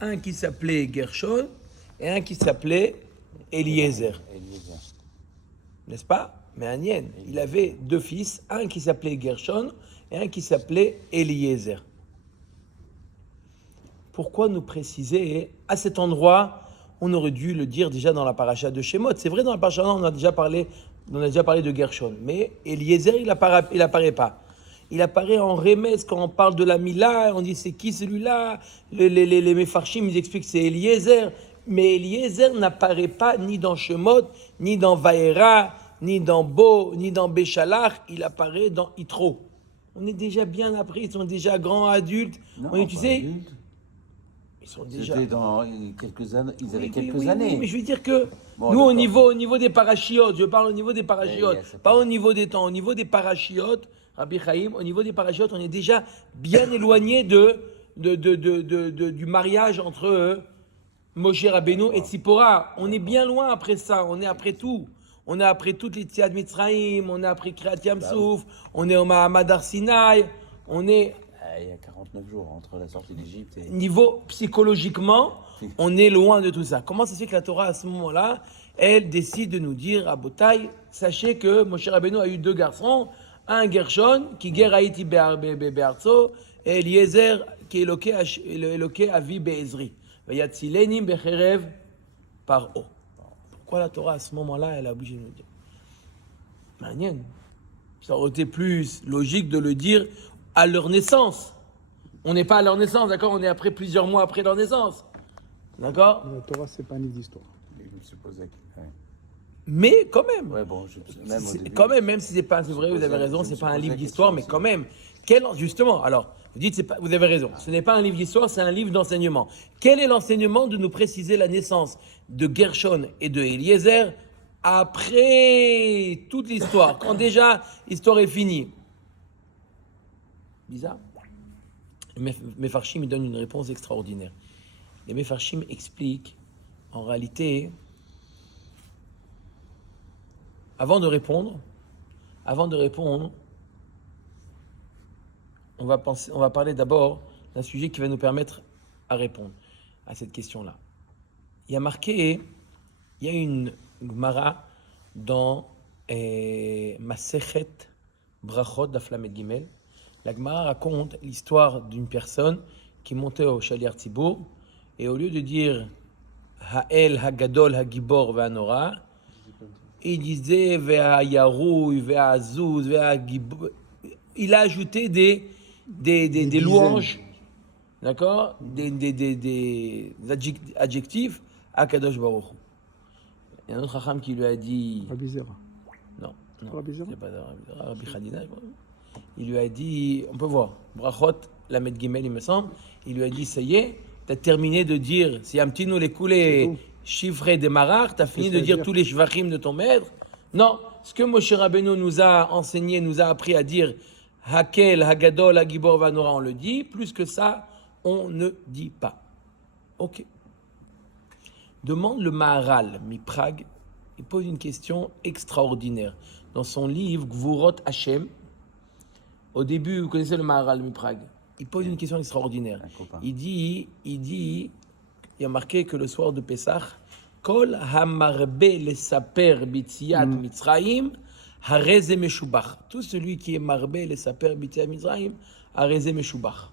un qui s'appelait Gershon et un qui s'appelait Eliezer. N'est-ce pas? Mais Anien, il avait deux fils, un qui s'appelait Gershon et un qui s'appelait Eliezer. Pourquoi nous préciser à cet endroit? On aurait dû le dire déjà dans la paracha de Shemot. C'est vrai, dans la paracha, on a déjà parlé de Gershon. Mais Eliezer, il apparaît pas. Il apparaît en remèze quand on parle de la Mila. On dit c'est qui celui-là? Les Mefarshim, ils expliquent que c'est Eliezer. Mais Eliezer n'apparaît pas ni dans Shemot, ni dans Vaera, ni dans Bo, ni dans Béchalach. Il apparaît dans Yitro. On est déjà bien appris, ils sont déjà grands adultes. Non, tu sais, adultes. ils sont déjà. C'était dans quelques années. Ils avaient quelques Oui, années. mais je veux dire que Bon, nous, d'accord. au niveau des parachiotes, je parle au niveau des parachiotes, pas au niveau des temps, au niveau des parachiotes, Rabbi Chaim, au niveau des parachiotes, on est déjà bien éloigné du mariage entre Moshe Rabbeinu et Tzipora. On est bien loin après ça, on est après tout. On est après toutes les Tziad Mitzrayim, on est après Kriyat Yam-Souf, on est au Mahamad Ar-Sinaï, on est. Il y a 49 jours entre la sortie d'Égypte et... Niveau psychologiquement, on est loin de tout ça. Comment ça se fait que la Torah, à ce moment-là, elle décide de nous dire, à Botaï, sachez que Moshe Rabbeinu a eu deux garçons, un Gershon, qui ger Haïti be'arzo, et Eliezer, qui est Eloké Avi be'ezri. Vayatzilenim becherev par o. Pourquoi la Torah, à ce moment-là, elle a obligé de nous dire? Manien. Ça aurait été plus logique de le dire à leur naissance. On n'est pas à leur naissance, d'accord? On est après plusieurs mois après leur naissance. D'accord? La Torah, c'est pas un livre d'histoire. Je me suis posé... Ouais. Mais quand même. Ouais, bon, même au début... Quand même si c'est pas, c'est vrai, vous avez raison, c'est pas un livre d'histoire, mais quand même. Justement, alors, vous dites, vous avez raison, ce n'est pas un livre d'histoire, c'est un livre d'enseignement. Quel est l'enseignement de nous préciser la naissance de Gershon et de Eliezer après toute l'histoire, quand déjà l'histoire est finie? Bizarre. Les Mefarshim, ils donnent une réponse extraordinaire. Les Mefarshim expliquent, en réalité, avant de répondre, on va parler d'abord d'un sujet qui va nous permettre à répondre à cette question-là. Il y a une Gemara dans Masechet Brachot d'Af Lamed Gimel. La Gemara raconte l'histoire d'une personne qui montait au Shaliach Tzibour et au lieu de dire Ha'el, Hagadol, Hagibor, Ve'anora, il disait Ve'ayarouy, Ve'azuz, Ve'agibor. Il a ajouté des louanges, d'accord, des adjectifs à Kadosh Baruch Hu. Il y a un autre Chacham qui lui a dit. Rabbi Zera. Non, Rabbi Zera. c'est pas Rabbi Zera, Rabbi Chadina. Il lui a dit, on peut voir, Brachot, Lamed Gimel, il me semble, il lui a dit, ça y est, tu as terminé de dire, si Amtino les coulés chiffrés des marars, tu as fini de dire tous les shvachim de ton maître. Non, ce que Moshe Rabbeinu nous a enseigné, nous a appris à dire, Hakel, Hagadol, Hagibor, Vanora, on le dit, plus que ça, on ne dit pas. Ok. Demande le Maharal, mi-Prague, il pose une question extraordinaire. Dans son livre, Gvurot Hashem, au début, vous connaissez le Maharal mi-Prague, il pose une question extraordinaire. Il dit, il y a marqué que le soir de Pessah, Kol hamarbe le saper bitziat mitzrayim, hareze meshubach. Tout celui qui est marbe le saper bitziat mitzrayim, hareze meshubach.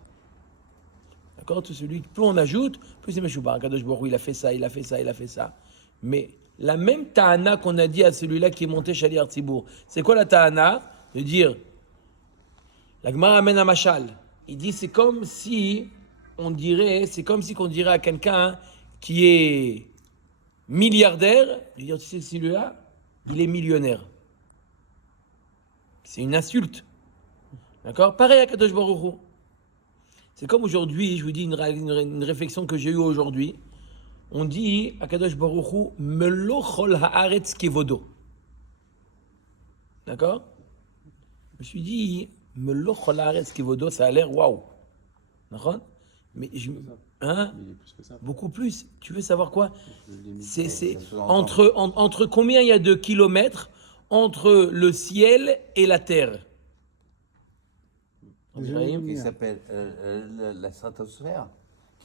D'accord? Tout celui, plus on ajoute, plus c'est meshubach. Kadosh Baruch Hu, il a fait ça, il a fait ça, il a fait ça. Mais la même ta'ana qu'on a dit à celui-là qui est monté Shaliach Tzibour, c'est quoi la ta'ana? De dire, la Gemara amène à Machal. Il dit, c'est comme si qu'on dirait à quelqu'un qui est milliardaire, de dire, tu sais, celui-là, il est millionnaire. C'est une insulte. D'accord? Pareil à Kadosh Baruch Hu. C'est comme aujourd'hui, je vous dis une réflexion que j'ai eue aujourd'hui. On dit à Kadosh Baruch Hu, Melo chol haaretz kevodo. D'accord? Je me suis dit, Melo chol haaretz kevodo, ça a l'air waouh. D'accord? Mais beaucoup plus. Tu veux savoir quoi? C'est entre combien il y a de kilomètres entre le ciel et la terre? Qui s'appelle la stratosphère.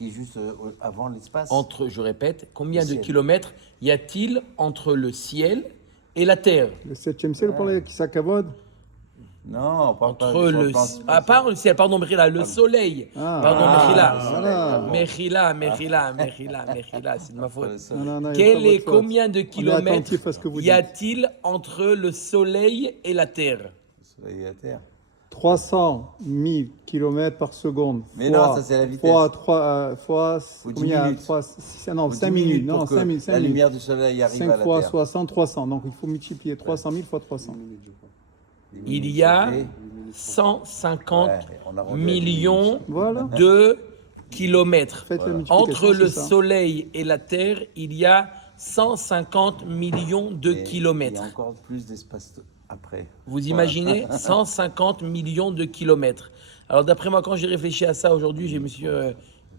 qui est juste avant l'espace. Je répète, combien Le de ciel. kilomètres y a-t-il entre le ciel et la terre? Le 7e ciel, on parlait qui s'accavode. Non, on parle pas Entre sur le... plan- pas le ciel, pardon, Mechila, le soleil. Pardon, voilà. Mechila, c'est de ma faute. Le soleil. Non, il y a Quel pas est votre faute. combien de kilomètres attentif à ce que vous y a-t-il entre le soleil et la terre? Le soleil et la terre. 300 000 km par seconde. Mais non, ça, c'est la vitesse. Fois Ou 10 combien minutes. Non, Faut 5 10 minutes. pour Non, que 5 minutes. la lumière du soleil arrive 5 à la fois terre. 60, 300. Donc il faut multiplier 300 000 fois 300. Il y a Ça fait- 150 Ouais, on arrondit à millions Voilà. de kilomètres. Faites la multiplication. Entre le c'est ça. soleil et la terre, il y a 150 millions de Et il kilomètres. y a encore plus d'espace après. Vous imaginez 150 millions de kilomètres. Alors d'après moi, quand j'ai réfléchi à ça aujourd'hui, j'ai monsieur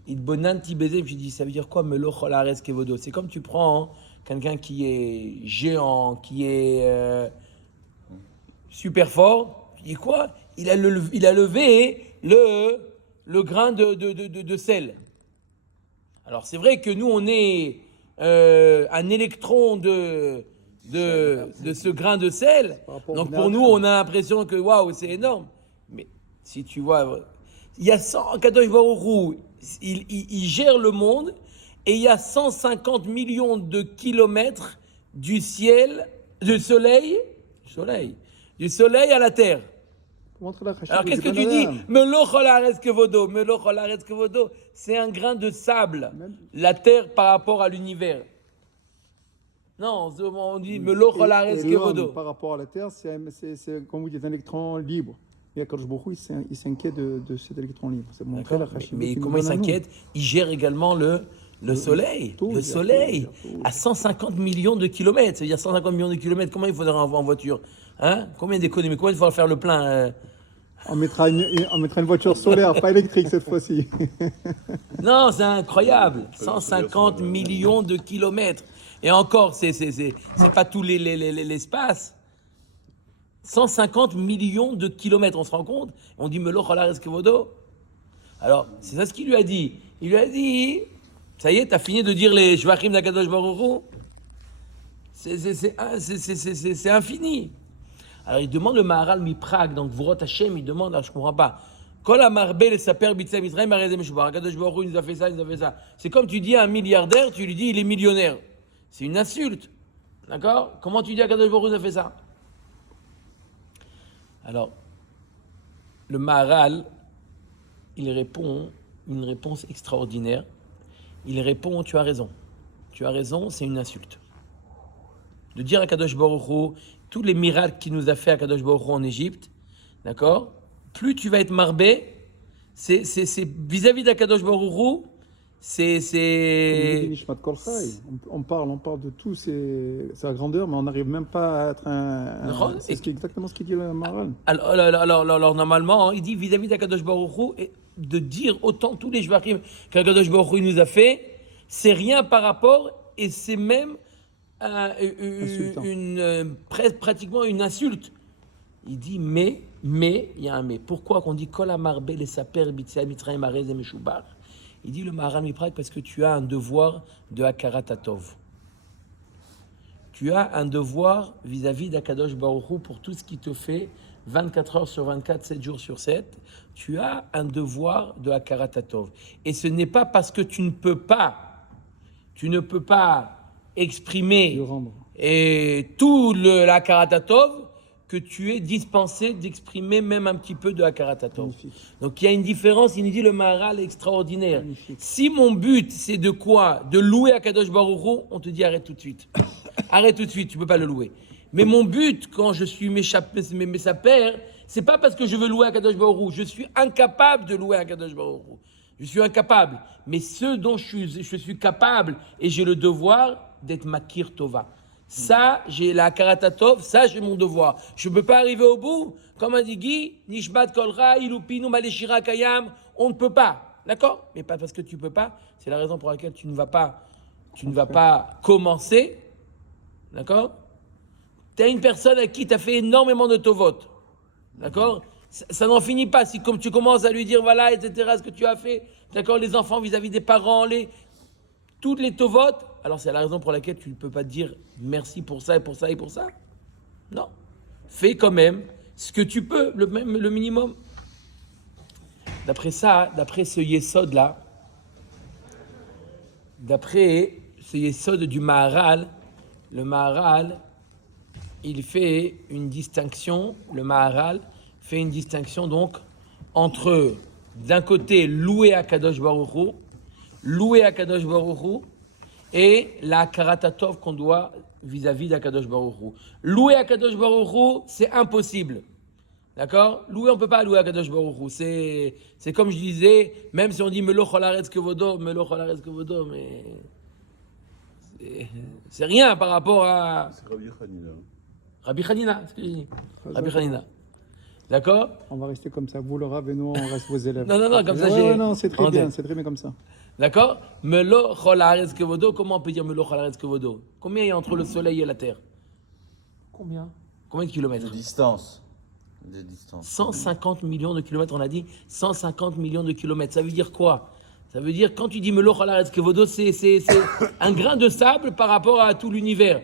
Idbonan Tibézé, je me suis dit, ça veut dire quoi Melo Cholares Kevodo? C'est comme tu prends quelqu'un qui est géant, qui est super fort, tu dis quoi il a levé le grain de sel. Alors c'est vrai que nous, on est un électron de ce grain de sel. Par rapport au Donc pour vinaigre. nous, on a l'impression que waouh, c'est énorme. Mais si tu vois, il y a 100, Kadosh Baruch Hu, il gère le monde et il y a 150 millions de kilomètres du ciel, du soleil à la terre. Pour montrer la chachivut Alors qu'est-ce du que tu dis Banadam. Melo cholares kevodo, c'est un grain de sable, Même- la terre par rapport à l'univers. Non, on dit Melo cholares Et l'homme, kevodo. par rapport à la Terre, c'est comme vous dites, un électron libre. Et Akadosh Baruch Hu, il s'inquiète de cet électron libre. C'est montrer la D'accord. chachivut Mais qui nous comment il donne à nous. s'inquiète? Il gère également le soleil. tout, Le il y a soleil tout, il y a tout. à 150 millions de kilomètres. C'est-à-dire 150 millions de kilomètres. Comment il faudra en voiture? Hein? Combien d'économies? Combien il faudra faire le plein? On mettra une voiture solaire, pas électrique cette fois-ci. Non, c'est incroyable. 150 millions de kilomètres. Et encore, c'est pas tout l'espace. 150 millions de kilomètres, on se rend compte? On dit Melo Cholares Kevodo. Alors, c'est ça ce qu'il lui a dit. Il lui a dit, ça y est, t'as fini de dire les Shvachim d'Akadosh Baruch Hu? C'est infini. Alors il demande le Maharal Miprag, donc Vorot Hashem, il demande, alors je ne comprends pas. Kol Amarbe le Saper Bitzah Mitzrayim Arezem Meshubah, Akadosh Baruch Hu, il nous a fait ça, il nous a fait ça. C'est comme tu dis à un milliardaire, tu lui dis il est millionnaire. C'est une insulte. D'accord? Comment tu dis à Akadosh Baruch Hu, il nous a fait ça? Alors, le Maharal, il répond une réponse extraordinaire. Il répond, tu as raison. Tu as raison, c'est une insulte. De dire à Kadosh Baruch Hu, tous les miracles qu'il nous a fait à Kadosh Baruch Hu en Égypte, d'accord? Plus tu vas être marbé, c'est vis-à-vis d'Akadosh Baruch Hu, Comme il dit c'est... Nishmat Kol Chai. On parle de tout, sa grandeur, mais on n'arrive même pas à être Non, c'est exactement ce qu'il dit le Maharal. Alors, normalement, il dit vis-à-vis d'Akadosh Baruch Hu, et de dire autant tous les Shvachim qu'Akadosh Baruch Hu nous a fait, c'est rien par rapport, et c'est même pratiquement une insulte. Il dit mais, il y a un mais. Pourquoi qu'on dit Kol Amarbe les Saper Bitzah Mitzrayim Arezem Meshubach? Il dit le Maharal Miprag parce que tu as un devoir de Hakarat Hatov. Tu as un devoir vis-à-vis d'Akadosh Baruch Hu pour tout ce qui te fait 24 heures sur 24, 7 jours sur 7. Tu as un devoir de Hakarat Hatov. Et ce n'est pas parce que tu ne peux pas exprimer Le rendre. et tout la Hakarat Hatov que tu es dispensé d'exprimer même un petit peu de Hakarat Hatov. Magnifique. Donc il y a une différence, il nous dit le Maharal extraordinaire. Magnifique. Si mon but c'est de quoi? De louer Akadosh Baruch Hu, on te dit arrête tout de suite. Arrête tout de suite, tu peux pas le louer. Mais mon but quand je suis mes sapères, c'est pas parce que je veux louer Akadosh Baruch Hu, je suis incapable de louer Akadosh Baruch Hu. Je suis incapable. Mais ce dont je suis capable et j'ai le devoir d'être Makir Tova. Ça, j'ai la Karatatov, ça, j'ai mon devoir. Je ne peux pas arriver au bout. Comme a dit Guy, Nishmat Kolra, Ilupinu, Maleshira Kayam, on ne peut pas. D'accord? Mais pas parce que tu ne peux pas. C'est la raison pour laquelle tu ne vas pas commencer. D'accord? Tu as une personne à qui tu as fait énormément de tovot. D'accord? Ça n'en finit pas. Si comme tu commences à lui dire, voilà, etc., ce que tu as fait, d'accord, les enfants vis-à-vis des parents, toutes les tovotes, alors c'est la raison pour laquelle tu ne peux pas dire merci pour ça et pour ça et pour ça. Non. Fais quand même ce que tu peux, le minimum. D'après ça, d'après ce yesod-là, d'après ce yesod du Maharal, le Maharal, il fait une distinction, donc entre, d'un côté, louer Akadosh Baruch Hu, et la karatatov qu'on doit vis-à-vis d'Akadosh Baruch Hu. Louer Akadosh Baruch Hu, c'est impossible. D'accord? Louer, on ne peut pas louer Akadosh Baruch Hu. C'est comme je disais, même si on dit Melo Chol Haaretz Kevodo, mais c'est rien par rapport à C'est Rabbi Hanina. Rabbi Hanina, c'est ce que j'ai dit. Rabbi Hanina. D'accord? On va rester comme ça. Vous, le Rav, et nous, on reste vos élèves. Non, comme ça, Ouais, non, c'est très bien comme ça. D'accord? Melo Chol Haaretz Kevodo, comment on peut dire Melo Chol Haaretz Kevodo? Combien il y a entre le soleil et la terre? Combien Combien de kilomètres? De distance. 150 millions de kilomètres, on a dit 150 millions de kilomètres. Ça veut dire quoi? Ça veut dire, quand tu dis Melo Chol Haaretz Kevodo, c'est un grain de sable par rapport à tout l'univers.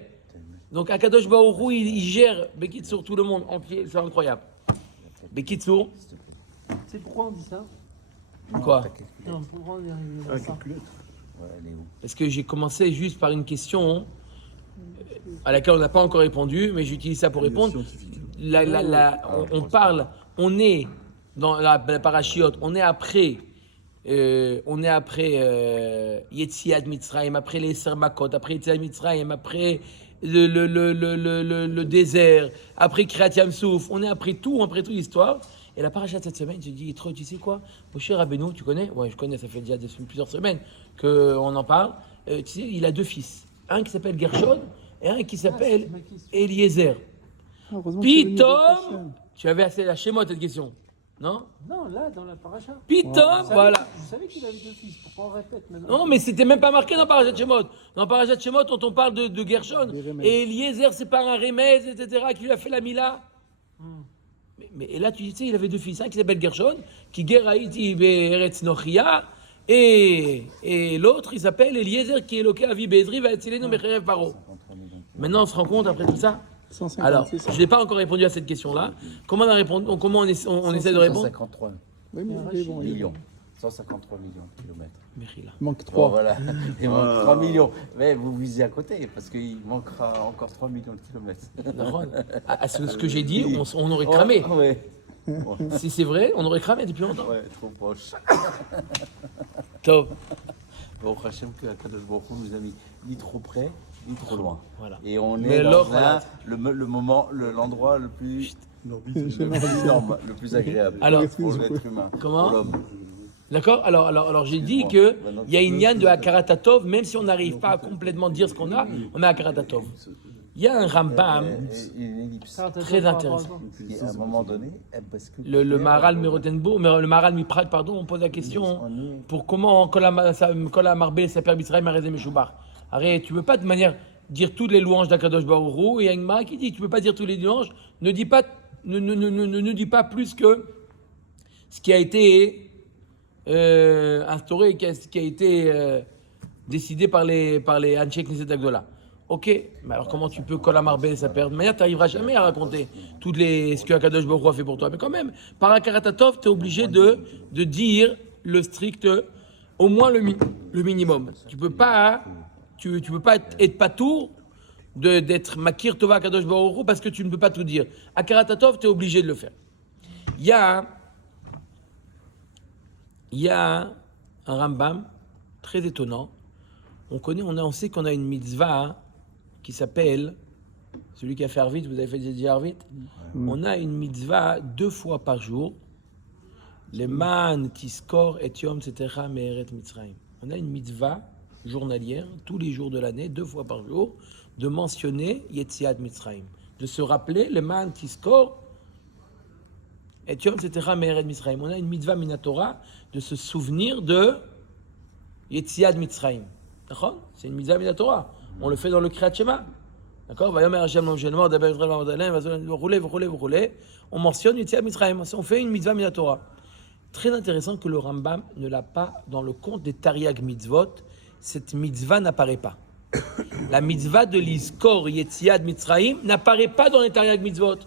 Donc Akadosh Baruch Hu, il gère Bekitsour, tout le monde entier, c'est incroyable. Bekitsour, C'est pourquoi on dit ça? quoi? Non, pourquoi on est arrivé Ah, à ça? calculette. Ouais, elle est où? Parce que j'ai commencé juste par une question à laquelle on n'a pas encore répondu, mais j'utilise ça pour répondre. Scientifique. On parle, on est dans la parachiote, on est après Yetziat Mitzrayim, après les Sermakot, après Yetziat Mitzrayim, après le désert, après Kriyat Yamsouf, on est après toute l'histoire. Et la paracha de cette semaine, je dis, tu sais quoi, Moshe Rabbeinu, tu connais? Ouais, je connais, ça fait déjà plusieurs semaines qu'on en parle. Tu sais, il a deux fils, un qui s'appelle Gershon et un qui s'appelle c'est ma question. Eliezer. Heureusement que c'est venu votre Pitom, question. tu avais assez lâché moi cette question, non? Non, là, dans la paracha. Pitom, voilà. Je savais qu'il avait deux fils. Pourquoi on répète maintenant? Non, mais c'était même pas marqué dans Parashat Shemot. Dans Parashat Shemot, on parle de Gershon. Des remèdes. Et Eliezer, c'est par un remède, etc., qui lui a fait la Mila. Hmm. Et là, tu sais, il avait deux fils. Un qui s'appelle Gershon, qui Geraïti Be'eretz Nochia. Et l'autre, il s'appelle Eliezer, qui est loqué à Bezri, va être Mecherev Paro. 53 millions de kilomètres. Maintenant, on se rend compte, après tout ça. 150, Alors, c'est ça. je n'ai pas encore répondu à cette question-là. Comment on essaie de répondre? 153 Oui, mais il est bon, il est millions. bon. 153 millions de kilomètres. Mechila. Il manque Bon, 3. voilà, il manque 3 millions. Mais vous visez à côté, parce qu'il manquera encore 3 millions de kilomètres. D'accord. Ce que j'ai dit, on aurait cramé. Ouais, Si c'est vrai, on aurait cramé depuis longtemps. ouais, trop proche. Top. Bon, Hachem, que Akadosh Baruch Hu nous a mis ni trop près, ni trop loin. Voilà. Et on Mais est dans l'autre, voilà. l'endroit le plus, L'orbite, Je c'est sais pas. normal, le plus agréable Alors, pour l'être humain, comment? pour l'homme. D'accord. Alors j'ai dit que il y a une yann de Akaratatov, même si on n'arrive pas à complètement dire ce qu'on a Akaratatov. Il y a un Rambam, Et une ellipse. Ça, t'as Très dit par intéressant. rapport à quoi? Et à un moment donné, elle bascule. le Maharal le Maharal Miprat, pardon, on pose la question pour comment Kol HaMarbel s'appelle Bisraïm Arezem Meshubach. Arrête, tu ne peux pas de manière dire toutes les louanges d'Akadosh Baruch Hu, et il y a une Mara qui dit tu ne peux pas dire toutes les louanges, ne dis pas plus que ce qui a été instauré, ce qui a été décidé par les Anshei Knesset Agdola. Ok, mais alors comment tu peux Kol HaMarbel s'appelle? De manière, tu n'arriveras jamais à raconter ce que Akadosh Baruch Hu a fait pour toi. Mais quand même, par Akaratatov, tu es obligé de dire le strict, au moins le minimum. Tu peux pas être patour d'être Makir Tova Akadosh Baruch Hu parce que tu ne peux pas tout dire. Akaratatov, tu es obligé de le faire. Il y a un Rambam très étonnant. On sait qu'on a une mitzvah qui s'appelle, celui qui a fait Arvit, vous avez fait déjà Arvit? On a une mitzvah 2 fois par jour. Les man tiskor et yom etc. me'eret Mitzrayim. On a une mitzvah journalière, tous les jours de l'année, 2 fois par jour, de mentionner Yetziat Mitzrayim. De se rappeler les man tiskor et yom etc. me'eret Mitzrayim. On a une mitzvah minatora de se souvenir de Yetziat Mitzrayim. D'accord? C'est une mitzvah minatora. On le fait dans le Kriyat Shema. D'accord? On mentionne Yetziat Mitzrayim. On fait une mitzvah minatora. Très intéressant que le Rambam ne l'a pas dans le compte des Tariag Mitzvot. Cette mitzvah n'apparaît pas. La mitzvah de l'Iskor Yetziat Mitzrayim n'apparaît pas dans les Tariag Mitzvot.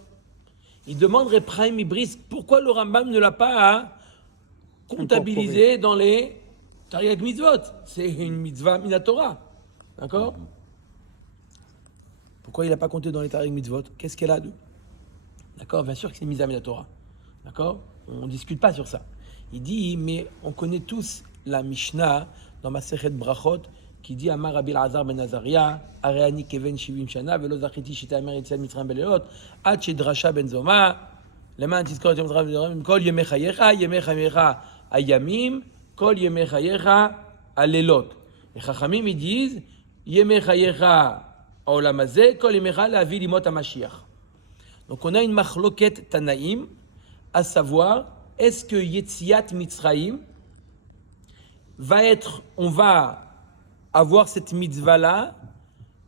Il demande Reb Chaim Ibris pourquoi le Rambam ne l'a pas comptabilisé dans les Tariag Mitzvot. C'est une mitzvah minatora. D'accord? Pourquoi il n'a pas compté dans les Tariag Mitzvot? Qu'est-ce qu'elle a de... D'accord? Bien sûr que c'est une mitzvah minatora. D'accord? On ne discute pas sur ça. Il dit, mais on connaît tous la Mishnah dans Masechet Brachot qui dit Amar Rabbi Elazar ben Azaria, Areani Keven Shivim Shana, Velo Zachiti Shita Amer Yetziat Mitzrayim Belelot, Ad Shedrasha ben Zoma, Leman Tizkor Yom Mitzrayim, Kol Yemei Chayecha Ayamim, Kol Yemei Chayecha Alelot. Les Chachamim ils disent Yemei Chayecha Haolam Hazeh, Kol Yemei Chayecha Lavi Limot HaMashiach. Donc on a une machloket Tanaïm, à savoir, est-ce que Yetziat Mitzrayim on va avoir cette mitzvah-là,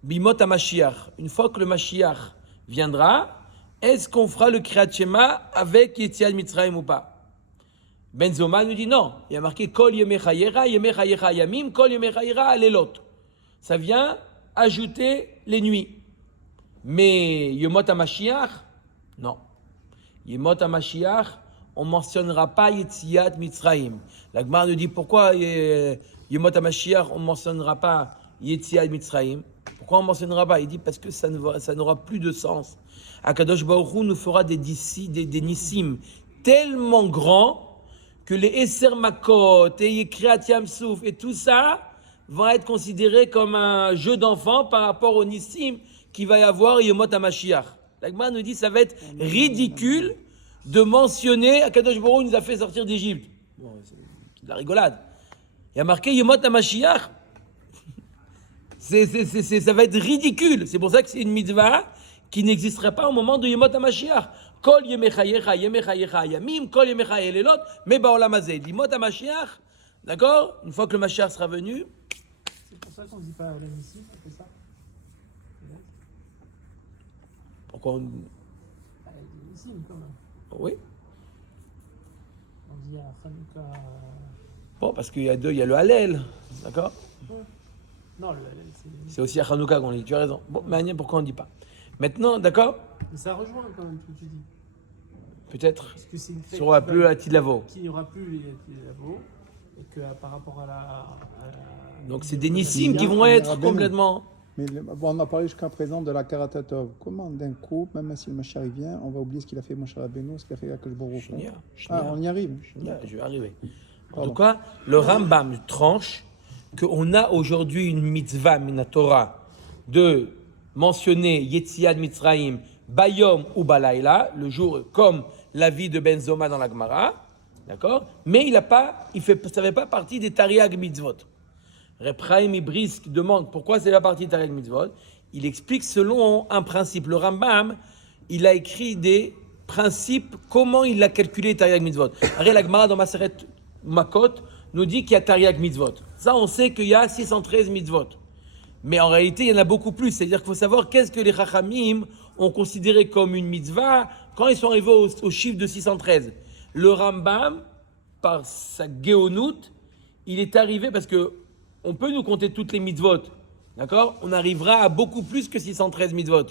Bimot HaMashiach. Une fois que le Mashiach viendra, est-ce qu'on fera le Kriyat Shema avec Yetziat Mitzrayim ou pas? Ben Zoma nous dit non. Il y a marqué Kol Yemei Chayecha Yamim, Kol Yemei Chayecha Alelot. Ça vient ajouter les nuits. Mais Yemot HaMashiach, non. Yemot HaMashiach, on ne mentionnera pas Yetziat Mitzrayim. La Gemara nous dit pourquoi Yemot HaMashiach, on ne mentionnera pas Yetziat Mitzrayim. Pourquoi on ne mentionnera pas? Il dit parce que ça n'aura plus de sens. Akadosh Baruch Hu nous fera des nissim tellement grands que les Eser Makot et Kriyat Yam Souf et tout ça vont être considérés comme un jeu d'enfant par rapport au nissim qu'il va y avoir Yemot HaMashiach. La Gemara nous dit ça va être ridicule de mentionner Akadosh Baruch Hu nous a fait sortir d'Égypte. Bon, c'est de la rigolade. Il y a marqué Yemot HaMashiach. Ça va être ridicule. C'est pour ça que c'est une mitzvah qui n'existerait pas au moment de Yemot HaMashiach. Kol Yemei Chayecha Yamim, Kol Yemei Chayecha Elelot, mais Ba'olam Hazeh. Yemot HaMashiach, d'accord? Une fois que le Mashiach sera venu. C'est pour ça qu'on ne dit pas la Nissim, c'est ça? Pourquoi on... Ah, il dit Nissim quand même. Oui. On dit à Hanouka. Bon, parce qu'il y a deux, il y a le Hallel, d'accord? Non, C'est aussi à Hanouka qu'on dit, tu as raison. Bon, mais pourquoi on ne dit pas? Maintenant, d'accord? Mais ça rejoint quand même ce que tu dis. Peut-être. Parce que c'est une fête Sur la plus la Tidlavo. qu'il n'y aura plus les Tidlavo. Et que par rapport à la. Donc c'est des nissim qui vont être complètement. Mais on a parlé jusqu'à présent de la Karatatov. Comment d'un coup, même si le Mashiach vient, on va oublier ce qu'il a fait Moshe Rabbeinu, ce qu'il a fait Akadosh Baruch Hu? On y arrive. Je vais arriver. En tout cas, le Rambam tranche qu'on a aujourd'hui une mitzvah minatora de mentionner Yetziat Mitzrayim Bayom ou Balayla, le jour comme la vie de Ben Zoma dans la Gemara, d'accord? Mais ça ne fait pas partie des Tariag Mitzvot. Reb Chaim Ibris demande pourquoi c'est la partie des Tariag Mitzvot. Il explique selon un principe. Le Rambam, il a écrit des principes, comment il a calculé les Tariag Mitzvot. Arrête, la Gemara dans Maseret Makot nous dit qu'il y a Tariag Mitzvot. Ça, on sait qu'il y a 613 Mitzvot. Mais en réalité, il y en a beaucoup plus. C'est-à-dire qu'il faut savoir qu'est-ce que les Chachamim ont considéré comme une mitzvah quand ils sont arrivés au chiffre de 613. Le Rambam, par sa géonoute, il est arrivé parce que on peut nous compter toutes les mitzvot. D'accord? On arrivera à beaucoup plus que 613 mitzvot.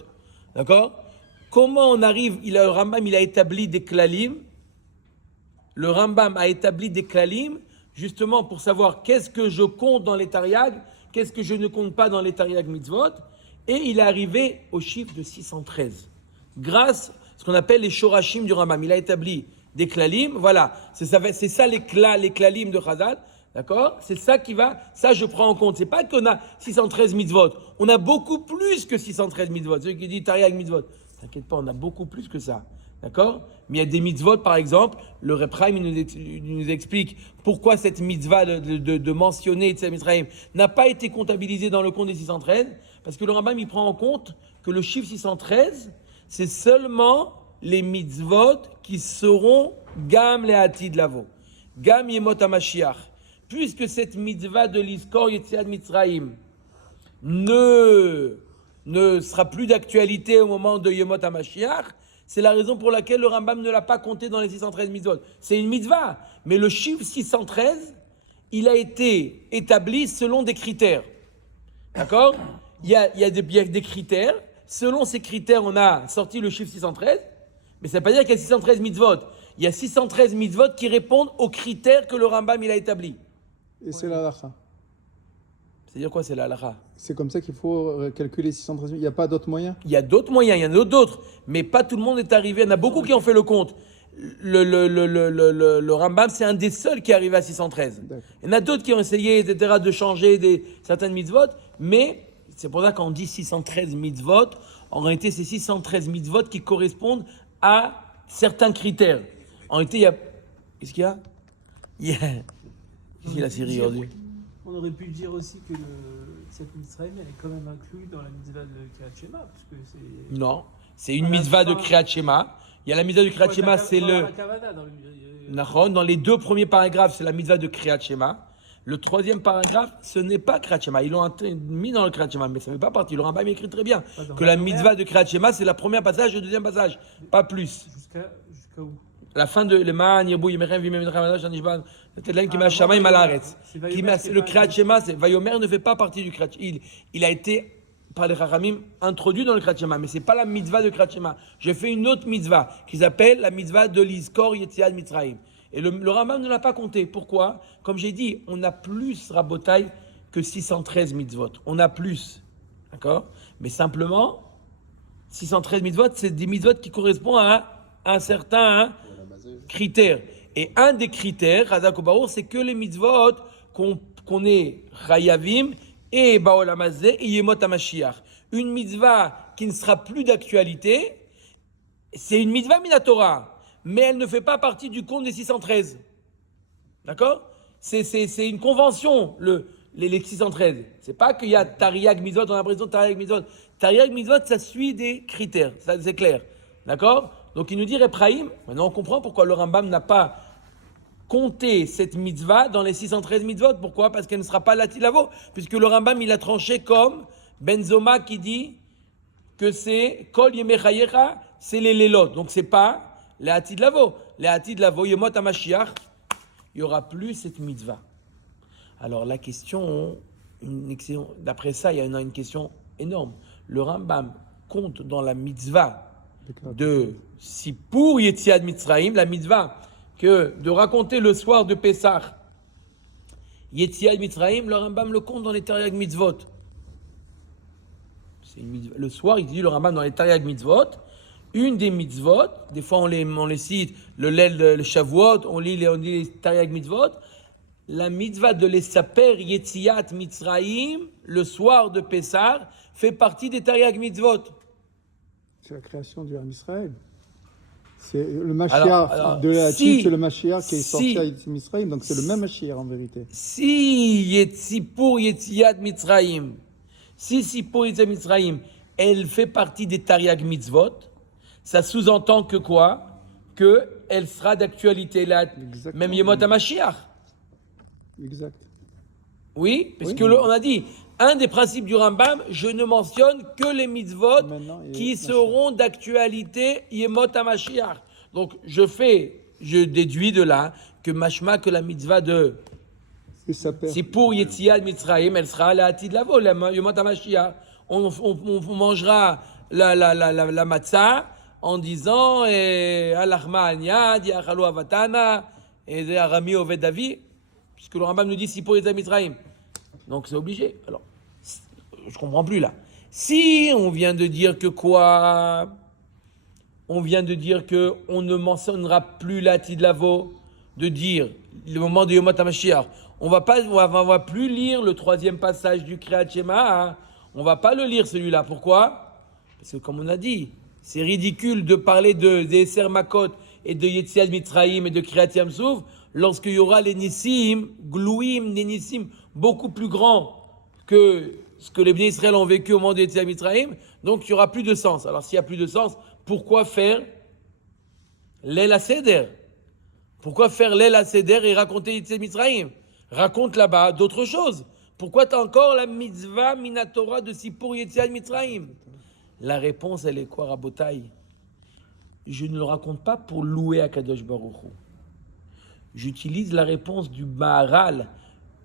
D'accord? Comment on arrive? Le Rambam, il a établi des klalim. Le Rambam a établi des klalim justement pour savoir qu'est-ce que je compte dans les Tariag, qu'est-ce que je ne compte pas dans les Tariag Mitzvot, et il est arrivé au chiffre de 613. Grâce à ce qu'on appelle les Shorashim du Rambam. Il a établi des klalim, voilà, c'est ça les klalim de Chazal, d'accord? C'est ça ça je prends en compte. C'est pas qu'on a 613 mitzvot, on a beaucoup plus que 613 mitzvot. Celui qui dit Tariag Mitzvot, t'inquiète pas, on a beaucoup plus que ça. D'accord? Mais il y a des mitzvot, par exemple, le Reb Chaim nous explique pourquoi cette mitzvah de mentionner Yetziat Mitzrayim n'a pas été comptabilisée dans le compte des 613, parce que le Rambam il prend en compte que le chiffre 613, c'est seulement les mitzvot qui seront Gam Le'atid Lavo, Gam Yemot HaMashiach. Puisque cette mitzvah de l'Iskor Yetziat Mitzrayim ne sera plus d'actualité au moment de Yemot HaMashiach, C'est la raison pour laquelle le Rambam ne l'a pas compté dans les 613 mitzvot. C'est une mitzvah, mais le chiffre 613, il a été établi selon des critères. D'accord ? Il y a des critères. Selon ces critères, on a sorti le chiffre 613, mais ça ne veut pas dire qu'il y a 613 mitzvot. Il y a 613 mitzvot qui répondent aux critères que le Rambam il a établis. Et c'est la halakha. C'est-à-dire quoi, c'est la halakha ? C'est comme ça qu'il faut calculer 613 000. Il n'y a pas d'autres moyens? Il y a d'autres moyens, il y en a d'autres, mais pas tout le monde est arrivé. Il y en a beaucoup qui ont fait le compte. Le Rambam, c'est un des seuls qui est arrivé à 613. D'accord. Il y en a d'autres qui ont essayé, etc., de changer certaines mitzvot, mais c'est pour ça qu'on dit 613 mitzvot. En réalité, c'est 613 mitzvot qui correspondent à certains critères. En réalité, il y a... Qu'est-ce qu'il y a? Qu'est-ce qu'il y a la Syrie aujourd'hui? On aurait pu dire aussi que cette mitzvah, elle est quand même inclue dans la mitzvah de Kriyat Shema, parce que c'est... Non, c'est une mitzvah de Kriyat Shema. Il y a la mitzvah de Kriyat Shema, c'est le... Dans les deux premiers paragraphes, c'est la mitzvah de Kriyat Shema. Le troisième paragraphe, ce n'est pas Kriyat Shema. Ils l'ont mis dans le Kriyat Shema, mais ça ne fait pas partie. Le Rambam écrit très bien que la mitzvah de Kriyat Shema, c'est la première passage et le deuxième passage, pas plus. Jusqu'à où? La fin de l'Eman, Yirbu, Yimerem, Vimem, Ramadash, Anishban, c'est qui m'a Shamaim Malaretz. Le Kriyat Shema, Vayomer ne fait pas partie du Kriyat Shema. Il a été, par les Chachamim, introduit dans le Kriyat Shema, mais ce n'est pas la mitzvah de Kriyat Shema. J'ai fait une autre mitzvah qui s'appelle la mitzvah de l'Izkor Yetziat Mitzrayim. Et le Rambam ne l'a pas compté. Pourquoi? Comme j'ai dit, on a plus Rabotai que 613 mitzvot. On a plus. D'accord? Mais simplement, 613 mitzvot, c'est des mitzvot qui correspondent à un certain critère. Et un des critères, Hazak Obaour, c'est que les mitzvot qu'on est Chayavim et Baolam Hazeh et Yemot HaMashiach. Une mitzvah qui ne sera plus d'actualité, c'est une mitzvah Minatora. Mais elle ne fait pas partie du compte des 613. D'accord? C'est une convention, les 613. C'est pas qu'il y a Tariag Mitzvot, on a l'impression de Tariag Mitzvot. Tariag Mitzvot, ça suit des critères, ça c'est clair. D'accord? Donc il nous dit Ephraïm, maintenant on comprend pourquoi le Rambam n'a pas compté cette mitzvah dans les 613 mitzvot. Pourquoi? Parce qu'elle ne sera pas l'atilavo, puisque le Rambam il a tranché comme Benzoma qui dit que c'est Kol Yemechayecha, c'est les lélot. Donc c'est pas les Atid Lavo. Les Atid Lavo, Yemot HaMashiach, il n'y aura plus cette mitzvah. Alors la question, d'après ça, il y en a une question énorme. Le Rambam compte dans la mitzvah de Sipur Yetziat Mitzrayim, la mitzvah que de raconter le soir de Pessah, Yetziat Mitzrayim, le Rambam le compte dans les Tariag Mitzvot. Le soir, il dit le Rambam dans les Tariag Mitzvot. Une des mitzvot, des fois on les cite, le Shavuot, on lit les Tariag Mitzvot, la mitzvah de les saper Yetziat Mitzrayim, le soir de Pessah, fait partie des Tariag Mitzvot. C'est la création du Ham Israël. C'est le Mashiach de la c'est le Mashiach qui est sorti à Mitzrayim, donc c'est le même Mashiach en vérité. Si Sipur Yetziat Mitzrayim, elle fait partie des Tariag Mitzvot, ça sous-entend que quoi? Qu'elle sera d'actualité là, même Yemot HaMashiach. Exact. Oui, parce que on a dit, un des principes du Rambam, je ne mentionne que les mitzvot qui seront d'actualité Yemot HaMashiach. Donc je déduis de là que mashma que la mitzvah de Sipur Yetziat Mitzrayim, elle sera la Atid Lavo, Yemot HaMashiach. On mangera la matzah en disant Alachma Anyad, Yachalo Avatana, et Arami Oved Davi, puisque le Rambam nous dit Sipur Yetziat Mitzrayim. Donc c'est obligé. Alors, je comprends plus là. Si on vient de dire que quoi? On vient de dire que on ne mentionnera plus l'Atid Lavo, de dire le moment de Yomot HaMashiach. On va plus lire le troisième passage du Kriyat Shema. Hein. On va pas le lire celui-là. Pourquoi? Parce que comme on a dit, c'est ridicule de parler des Eser Makot et de Yetziat Mitzrayim et de Kriyat Yamsouf lorsqu'il y aura les Nissim, Glouim, des Nissim beaucoup plus grands que ce que les Bnei Israël ont vécu au moment de Yetziat Mitzrayim. Donc il n'y aura plus de sens. Alors s'il n'y a plus de sens, pourquoi faire l'El HaSeder? Pourquoi faire l'El HaSeder et raconter Yetziat Mitzrayim? Raconte là-bas d'autres choses. Pourquoi tu as encore la mitzvah Minatora de Sipur Yetziat Mitzrayim? La réponse, elle est quoi, Rabotai? je ne le raconte pas pour louer Akadosh Baruch Hu. J'utilise la réponse du Maharal.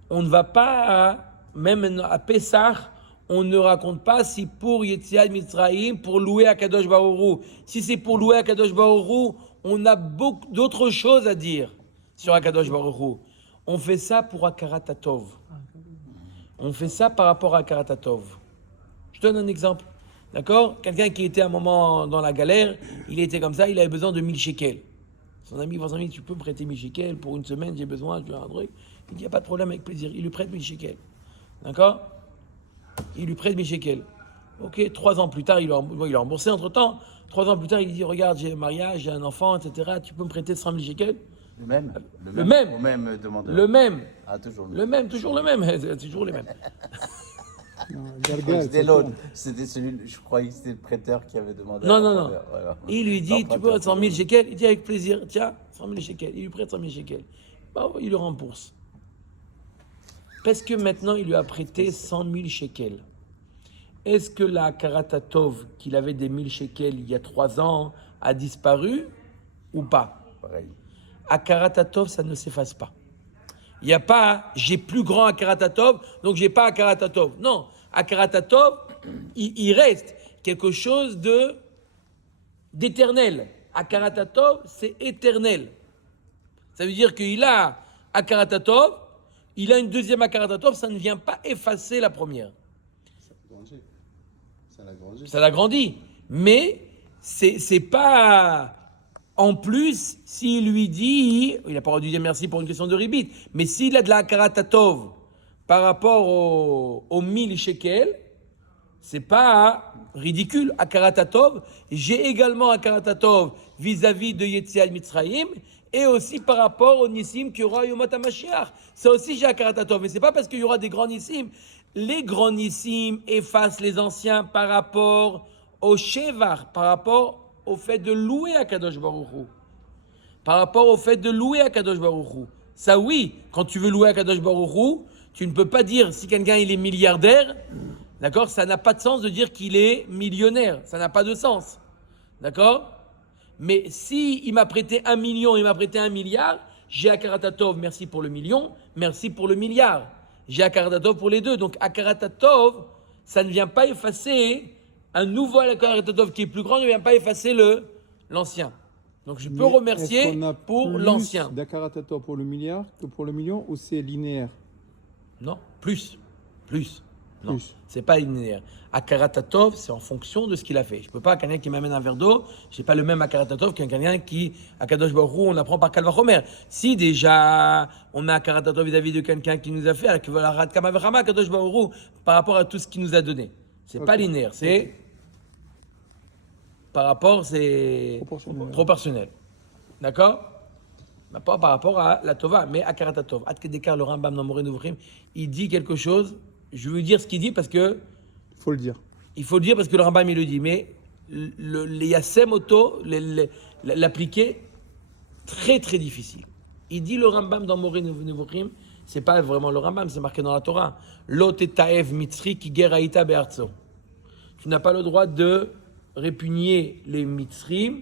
On ne va pas, même à Pessah, on ne raconte pas si pour Yetziat Mitzrayim, pour louer Akadosh Baruch Hu. Si c'est pour louer Akadosh Baruch Hu, on a beaucoup d'autres choses à dire sur Akadosh Baruch Hu. On fait ça pour Akarat Tov. On fait ça par rapport à Akarat Tov. Je donne un exemple. D'accord? Quelqu'un qui était à un moment dans la galère, il était comme ça, il avait besoin de 1000 shekels. Son ami, tu peux me prêter 1000 shekels pour une semaine, j'ai besoin, tu as un truc. Il dit, il n'y a pas de problème, avec plaisir. Il lui prête 1000 shekels. D'accord? Il lui prête 1000 shekels. Ok, 3 ans plus tard, il a remboursé entre-temps. 3 ans plus tard, il dit, regarde, j'ai un mariage, j'ai un enfant, etc. Tu peux me prêter 100 000 shekels? Le même. Le même. Au même demandeur. Le même. Ah, toujours Le même, toujours le même. C'est toujours les mêmes. Non, Je crois que Galgal, c'était ça l'autre. tourne. C'était celui, je croyais que c'était le prêteur qui avait demandé. Non, à non, non. l'emprunteur. Voilà. Il lui dit, tu peux L'emprunteur, 100 000 shekels? Il dit, avec plaisir, tiens, 100 000 shekels. Il lui prête 100 000 shekels. Bah, il le rembourse. Parce que maintenant, il lui a prêté 100 000 shekels. Est-ce que la Karatatov, qu'il avait des 1000 shekels il y a 3 ans, a disparu ou pas? Pareil. À Karatatov, ça ne s'efface pas. Il n'y a pas, j'ai plus grand à Karatatov, donc j'ai pas à Karatatov. Non, à Karatatov, il reste quelque chose d'éternel. À Karatatov, c'est éternel. Ça veut dire qu'il a à Karatatov, il a une deuxième à Karatatov, ça ne vient pas effacer la première. Ça l'agrandit. Mais c'est pas... En plus, s'il lui dit, il n'a pas dû dire merci pour une question de ribit, mais s'il a de la Karatatov par rapport aux 1000 shekels, c'est pas ridicule. À Karatatov, j'ai également à Karatatov vis-à-vis de Yetziat Mitzrayim et aussi par rapport au Nissim qu'il y aura Yom HaMashiach. Ça aussi j'ai à Karatatov, mais c'est pas parce qu'il y aura des grands Nissim. Les grands Nissim effacent les anciens par rapport au Shevar, par rapport au fait de louer à Kadosh Baruch Hu. Par rapport au fait de louer à Kadosh Baruch Hu. Ça oui, quand tu veux louer à Kadosh Baruch Hu, tu ne peux pas dire si quelqu'un il est milliardaire, d'accord, ça n'a pas de sens de dire qu'il est millionnaire. Ça n'a pas de sens. D'accord? Mais si il m'a prêté 1 million, il m'a prêté 1 milliard, j'ai à Karatatov, merci pour le million, merci pour le milliard. J'ai à Karatatov pour les deux. Donc à Karatatov, ça ne vient pas effacer un nouveau Karatatov qui est plus grand, ne vient pas effacer l'ancien. Donc je peux remercier pour l'ancien. D'Akaratatov pour le milliard que pour le million ou c'est linéaire? Non, plus. Non, Plus. c'est pas linéaire. Akaratatov, c'est en fonction de ce qu'il a fait. Je peux pas, quelqu'un qui m'amène un verre d'eau, j'ai pas le même Akaratatov qu'un quelqu'un qui, à Kadosh Baruch Hu, on apprend par Kalvachomer. Si déjà, on a Akaratatov vis-à-vis de quelqu'un qui nous a fait, Kadosh Baruch Hu, par rapport à tout ce qu'il nous a donné. C'est pas linéaire, c'est par rapport, c'est proportionnel. D'accord? Pas par rapport à la Tova, mais à Karatatov. Ad Kedekar, le Rambam dans Moreh Nevuchim, il dit quelque chose. Je veux dire ce qu'il dit parce que. Il faut le dire. Il faut le dire parce que le Rambam il le dit, mais les Yassem Oto, l'appliquer, très très difficile. Il dit le Rambam dans Moreh Nevuchim, c'est pas vraiment le Rambam, c'est marqué dans la Torah. Lot et Taev Mitzri ki geraïta be'artso. Tu n'as pas le droit de répugner les Mitzrim,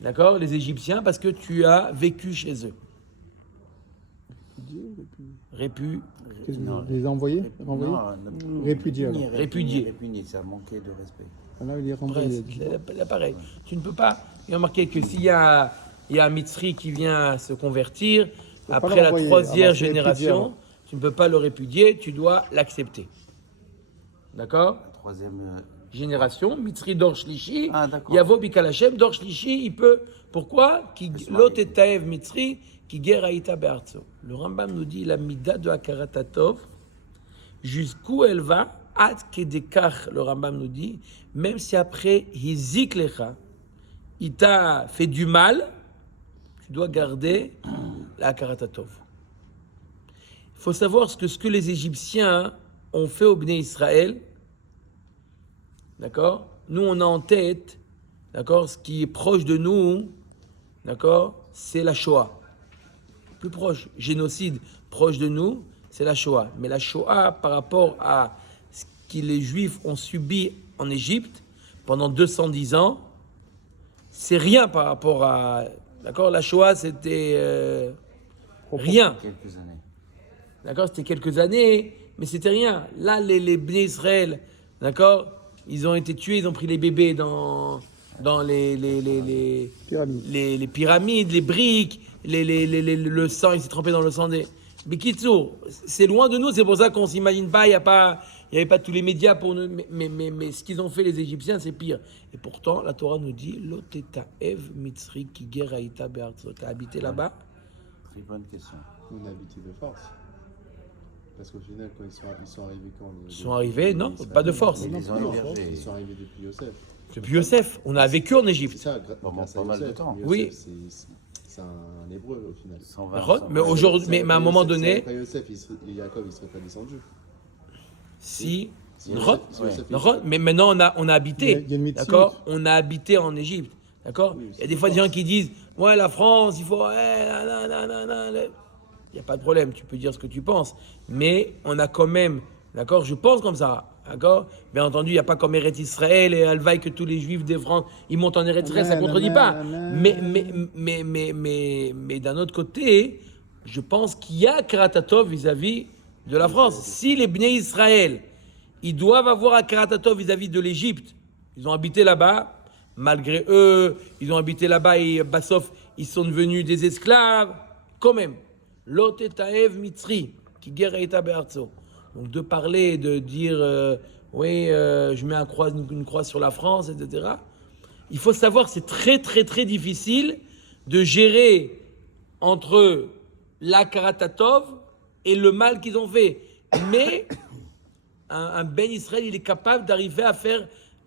d'accord, les Égyptiens, parce que tu as vécu chez eux. Les envoyer? Répudier. Répudier, ça manquait de respect. Là, il est renvoyé. Là, pareil. Tu ne peux pas. Il y a marqué que s'il y a un Mitzri qui vient se convertir, après la 3e génération, tu ne peux pas le répudier, tu dois l'accepter. D'accord? La 3e génération, Mitzri Dor Shlishi, Ah, d'accord. Yavo Bikal Hashem, Dor Shlishi, il peut. Pourquoi? Lot et Taev Mitzri, qui geraïta be'artso. Le Rambam nous dit la mida de Akaratatov, jusqu'où elle va, ad kedekach, le Rambam nous dit, même si après, hizik lecha, il t'a fait du mal, tu dois garder la Akaratatov. Il faut savoir ce que les Égyptiens ont fait au Bnei Israël. D'accord? Nous, on a en tête, d'accord, ce qui est proche de nous, d'accord, c'est la Shoah. Plus proche, génocide proche de nous, c'est la Shoah. Mais la Shoah, par rapport à ce que les Juifs ont subi en Égypte pendant 210 ans, c'est rien par rapport à... D'accord, la Shoah, c'était rien. Quelques années. D'accord, c'était quelques années, mais c'était rien. Là, les Bnei Israël, d'accord, ils ont été tués, ils ont pris les bébés dans les pyramides, les briques, le sang, il s'est trempé dans le sang des... Bikitsu, c'est loin de nous, c'est pour ça qu'on ne s'imagine pas, il n'y avait pas tous les médias pour nous, mais ce qu'ils ont fait les Égyptiens, c'est pire. Et pourtant, la Torah nous dit, Loteta Ev Mitzri ki geraïta be'artso. T'as habité là-bas? Très bonne question. On a habité de force. Parce qu'au final, quand ils sont arrivés quand Ils sont arrivés, non, pas de force. Ils les ont hébergés. Ils sont arrivés depuis Yosef. Depuis Yosef, on a vécu en C'est Égypte. ça, Pendant grâce à pas mal de Yosef. temps. Yosef, Oui. C'est un hébreu au final. 120, D'accord, mais aujourd'hui, mais à un moment donné, Après Yosef, Jacob, il serait pas descendu. si, Si d'accord, Yosef, il d'accord, mais maintenant on a habité, Il y a une médecine. d'accord, on a habité en Égypte, d'accord. Oui, Il y a des fois des gens qui disent, ouais, la France, il faut, il n'y a pas de problème, tu peux dire ce que tu penses, mais on a quand même, d'accord, je pense comme ça. D'accord. Bien entendu, il n'y a pas comme Eretz Israël et Alvaï que tous les Juifs des France, ils montent en Eretz Israël, ça ne contredit pas. Mais d'un autre côté, je pense qu'il y a Karatatov vis-à-vis de la France. Si les Bnei Israël, ils doivent avoir un Karatatov vis-à-vis de l'Égypte, ils ont habité là-bas, malgré eux, ils ont habité là-bas et Bassof, ils sont devenus des esclaves, quand même. Lot etaev mitzri, qui geraïta be'artso. Donc de parler, de dire, je mets une croix sur la France, etc. Il faut savoir que c'est très très très difficile de gérer entre la Karatatov et le mal qu'ils ont fait. Mais un Ben Israël, il est capable d'arriver à faire,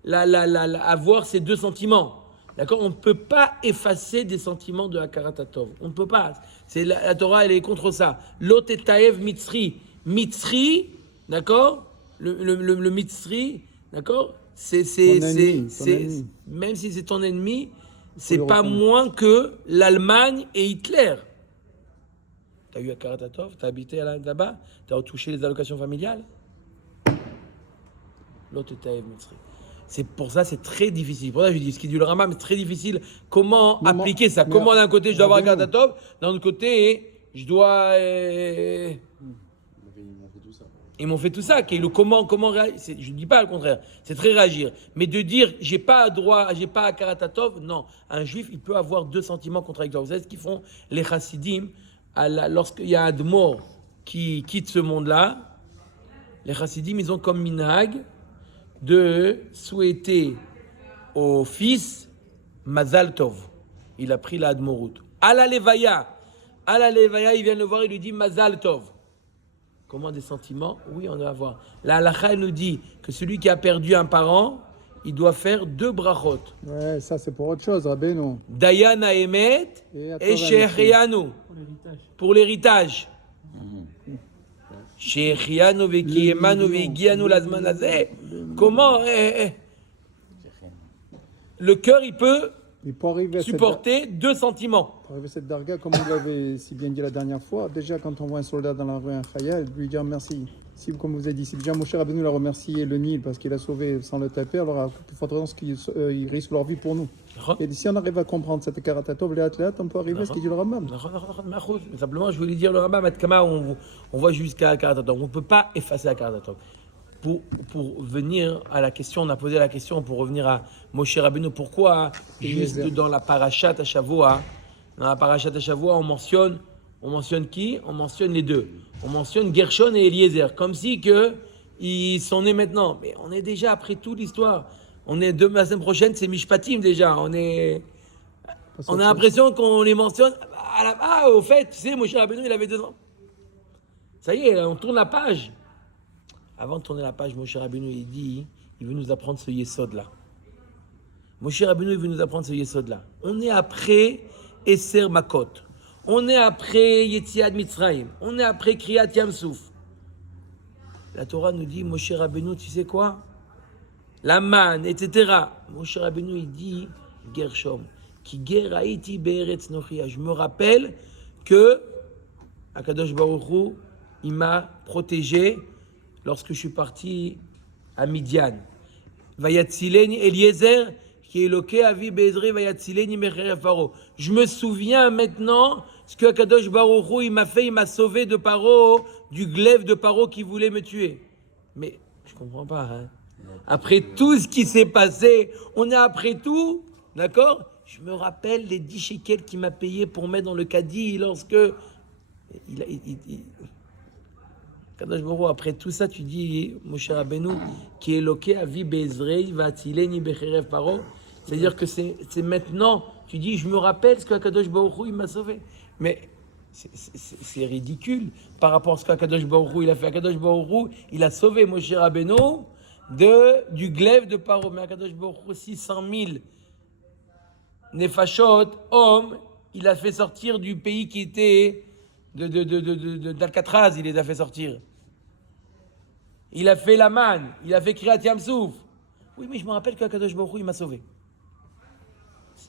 avoir ces deux sentiments. D'accord? On ne peut pas effacer des sentiments de la Karatatov. On ne peut pas. La Torah, elle est contre ça. Lot etaev mitzri. Mitzri, d'accord, le Mitzri, d'accord, c'est même si c'est ton ennemi, c'est pas moins que l'Allemagne et Hitler. T'as eu à Karatatov, t'as habité là-bas, t'as touché les allocations familiales. L'autre était à Mitzri. C'est pour ça, c'est très difficile. Pour ça, je dis ce qui dit le Rambam, c'est très difficile. Comment appliquer ça? Comment d'un côté je dois avoir un Karatatov, d'un autre côté je dois Ils m'ont fait tout ça. Comment réagir? Je ne dis pas le contraire. C'est très réagir. Mais de dire, j'ai pas à Karatatov, non. Un juif, il peut avoir deux sentiments contradictoires. Vous savez ce qu'ils font les chassidim lorsqu'il y a un Admor qui quitte ce monde-là? Les chassidim, ils ont comme minhag de souhaiter au fils Mazal Tov. Il a pris la Admorut. À la Levaya, il vient le voir, il lui dit Mazal Tov. Comment des sentiments? Oui, on doit avoir. La halakha, elle nous dit que celui qui a perdu un parent, il doit faire 2 brachot. Ouais, ça c'est pour autre chose, Rabbeinu. Dayan Haemet et Shechianu. Pour l'héritage. Shechianu vekiemanu vegianu lazman hazeh. Comment le cœur, il peut supporter 2 sentiments. Pour arriver à cette darga, comme vous l'avez si bien dit la dernière fois, déjà quand on voit un soldat dans la rue, un khayal, lui dire merci. Si, comme vous avez dit, si déjà Moshe Rabbeinu l'a remercié le Nil parce qu'il a sauvé sans le taper, alors à plus forte raison qu'ils risquent leur vie pour nous. Et si on arrive à comprendre cette karatatov, les athlètes, on peut arriver à ce qu'il dit le Rambam. Mais simplement, je voulais dire le Rambam, on voit jusqu'à Karatatov. On ne peut pas effacer la Karatatov. Pour venir à la question, on a posé la question pour revenir à Moshe Rabbeinu. Pourquoi juste dans la parashat à Shavua, on mentionne qui? On mentionne les deux. On mentionne Gershon et Eliezer, comme si ils sont nés maintenant. Mais on est déjà après toute l'histoire. On est la semaine prochaine, c'est Mishpatim déjà. On a l'impression qu'on les mentionne. Au fait, tu sais, Moshe Rabbeinu, il avait 2 ans. Ça y est, on tourne la page. Avant de tourner la page, Moshe Rabbeinu, il dit, il veut nous apprendre ce yesod-là. Moshe Rabbeinu, il veut nous apprendre ce yesod-là. On est après Eser Makot. On est après Yetziat Mitzrayim. On est après Kriyat Yamsouf. La Torah nous dit, Moshe Rabbeinu, tu sais quoi? La manne, etc. Moshe Rabbeinu, il dit, Gershom, ki ger haïti be'eretz nochia. Je me rappelle que Akadosh Baruch Hu, il m'a protégé lorsque je suis parti à Midian. Vayatzileni Eliezer, qui est loqué avi bezri vayatzileni mecherev paro. Je me souviens maintenant ce que Akadosh Baruch Hu, il m'a fait, il m'a sauvé de Paro, du glaive de Paro qui voulait me tuer. Mais je comprends pas. Hein. Après tout ce qui s'est passé, on est après tout, d'accord? Je me rappelle les 10 shekels qu'il m'a payé pour mettre dans le caddie lorsque Kadosh Baruch Hu, après tout ça, tu dis, Moshe Rabbeinu, qui est loqué à vie bezrei, va tileni becherev paro. C'est-à-dire que c'est maintenant, tu dis, je me rappelle ce que Kadosh Baruch Hu, il m'a sauvé. Mais c'est ridicule par rapport à ce qu'Akadosh Baruch Hu, il a fait. Akadosh Baruch Hu, il a sauvé Moshe Rabbeinu du glaive de Paro. Mais Akadosh Baruch Hu, 600 000 nefashot, hommes, il a fait sortir du pays qui était d'Alcatraz, il les a fait sortir. Il a fait la manne, il a fait Kriyat Yamsouf. Oui, mais je me rappelle qu'Akadosh Baruch Hu, il m'a sauvé.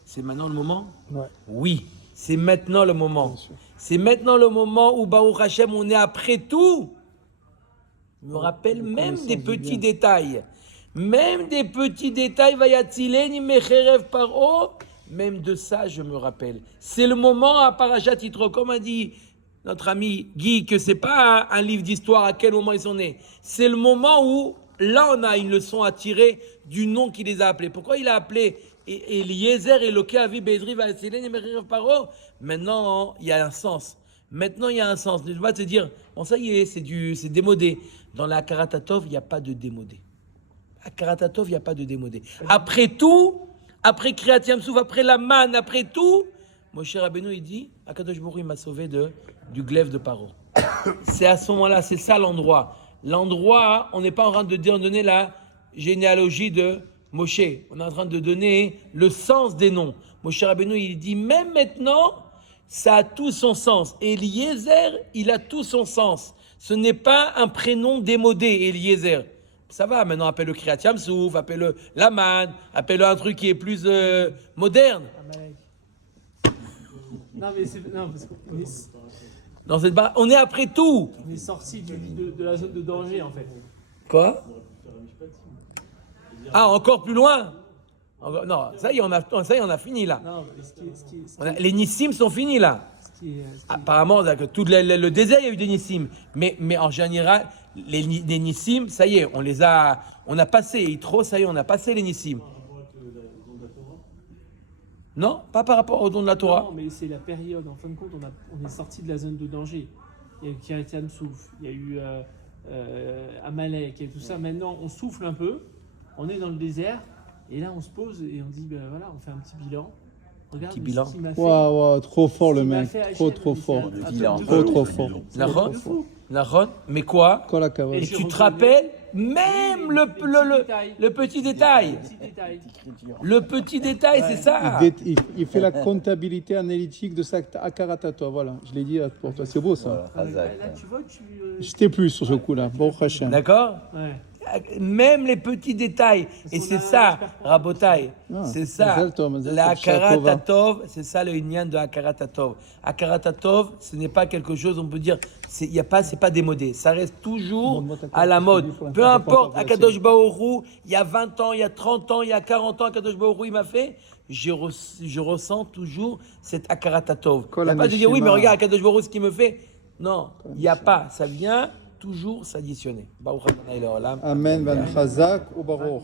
C'est maintenant le moment? Ouais. Oui, c'est maintenant le moment. C'est maintenant le moment où Baruch Hashem, on est après tout. Je me rappelle même des petits détails. Même des petits détails, Vayatzileni mecherev paro. Même de ça, je me rappelle. C'est le moment à Parashat Yitro, comme a dit notre ami Guy, que c'est pas un livre d'histoire à quel moment ils sont nés. C'est le moment où, là, on a une leçon à tirer du nom qu'il les a appelés. Pourquoi il a appelé Eliezer, Eloké, Avi, Bezri, Vayatzileni mecherev paro? Maintenant, il y a un sens. Maintenant, il y a un sens. Ne pas te dire, bon, ça y est, c'est démodé. Dans la Karatatov, il n'y a pas de démodé. À Karatatov, il n'y a pas de démodé. Après tout, après Kriyat Yamsouf, après la manne, après tout, Moshe Rabbeinu, il dit, Akadosh Baruch Hu, il m'a sauvé du glaive de Paro. C'est à ce moment-là, c'est ça l'endroit. L'endroit, on n'est pas en train de donner la généalogie de Moshe. On est en train de donner le sens des noms. Moshe Rabbeinu, il dit, même maintenant, ça a tout son sens. Eliezer, il a tout son sens. Ce n'est pas un prénom démodé, Eliezer. Ça va, maintenant, appelle-le Kriyat Yamsouf, appelle-le Laman, appelle-le un truc qui est plus moderne. Amalek. Non, mais c'est. Non, parce qu'on est, Dans cette on est après tout. on est sorti de la zone de danger, en fait. Quoi? Ah, encore plus loin? Non, ça y est, on a fini là. Non, mais ce qui est- Les Nissim sont finis là. ce qui est- Apparemment, que tout le désert, il y a eu des Nissim. Mais en général, les Nissim, ça y est, on a passé. Yitro, ça y est, on a passé les Nissim. Non, pas par rapport au don de la Torah. Non, mais c'est la période. En fin de compte, on est sorti de la zone de danger. Il y a eu Kriyat Yamsouf, il y a eu Amalek, il y a tout ça. Maintenant, on souffle un peu. On est dans le désert. Et là, on se pose et on dit, ben voilà, on fait un petit bilan. Regarde Petit bilan. ce qu'il m'a fait. Waouh, trop fort Ce le qu'il m'a mec. fait Trop, Hachem, trop c'est fort. un truc bilan. de Trop, fou. trop fort. La Trop Ron, de fou. mais quoi? Quoi la Et cavale? je tu te reconnais rappelles même les le petits petit détail. Petit détail. Le petit détail, c'est ça. Il fait la comptabilité analytique de sa Akaratatov. Voilà, je l'ai dit là pour toi. C'est beau ça. Voilà, Là, Hazak. tu vois, J'étais plus sur ce coup-là. Bon, Hachem. D'accord? Ouais. Même les petits détails. Et qu'on c'est a- ça, j'espère qu'on- Rabotai. Ah, C'est ça. Mazel tov, Mazel La tov, Shah Tova. Akaratatov, c'est ça le Inyan de Akaratatov. Akaratatov, ce n'est pas quelque chose, on peut dire, c'est pas démodé. Ça reste toujours à la mode. Peu importe, Akadosh Baruch Hu, il y a 20 ans, il y a 30 ans, il y a 40 ans, Akadosh Baruch Hu, il m'a fait, je ressens toujours cet Akaratatov. Il n'y a pas de dire, oui, mais regarde Akadosh Baruch Hu, ce qu'il me fait. Non, il n'y a pas. Ça vient toujours s'additionner. Baruch Adonai Leolam. Amen, ben Chazak ou Baruch.